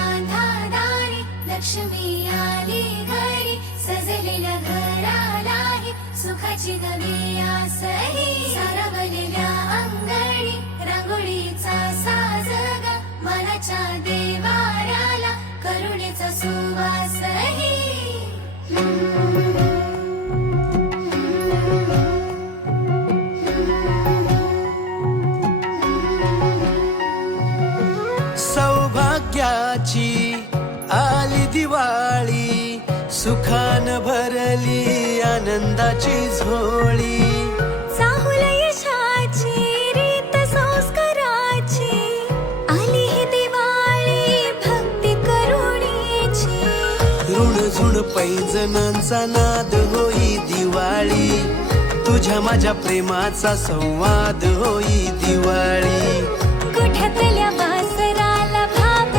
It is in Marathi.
बांधा दारी, लक्ष्मी आली घरी, सजलेल्या घरालाही सुखाची नवी आसही. सारवलेल्या अंगणी रांगोळीचा साज ग, मनाच्या देवाऱ्याला करुणेचा सुवासही. सौभाग्याची आली दिवाळी, सुखान भरली आनंदाची झोळी. चाहुल यशाची रीत संस्काराची, आली ही दिवाळी भक्ती करुणेची. ऋणझुण पैंजणांचा नाद होई दिवाळी, तुझ्या माझ्या प्रेमाचा संवाद होई दिवाळी. गोठ्यातल्या